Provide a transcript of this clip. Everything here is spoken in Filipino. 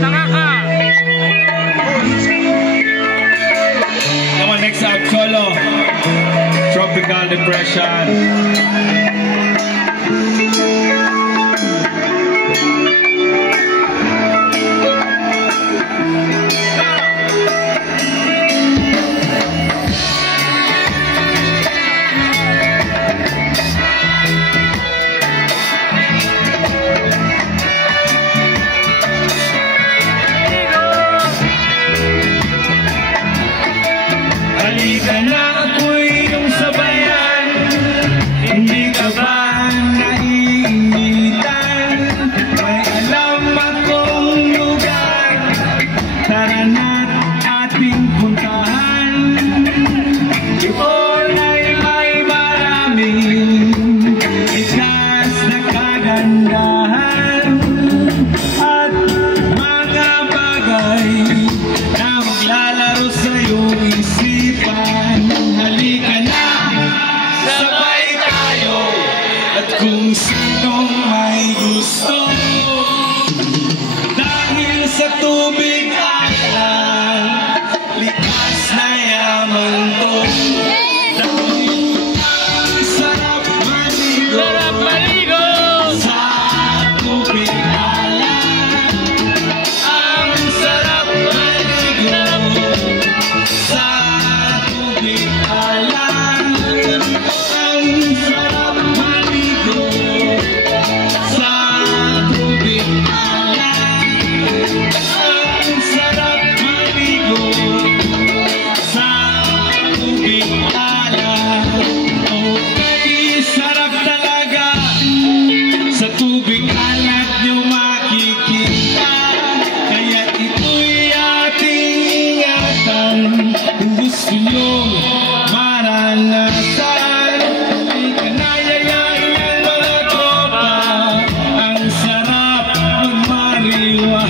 tanga ka. Come on, next up, solo. Tropical Depression. Halika na, ako'y iyong sabayan. Hindi ka ba naiinitan? May alam akong lugar, tara na't ating puntahan. Doon ay may maraming ikas na kagandahan at mga bagay na maglalaro sa iyong isipan. Halika na, sabay tayo, at kung sinong may gusto, dahil sa tubig alal, likas na yaman to. Dahil ang sarap maligo, sa tubig alal. Ang sarap maligo sa tubig alal. Ang sarap maligo sa tubig alal. Ang sarap maligo sa tubig alal. Okay, sarap talaga sa tubig alat nyo makikita. Kaya ito'y ating ingatan kung gusto nyong maranasan. Halika na, yayain ang mga tropa, ang sarap magmariwa.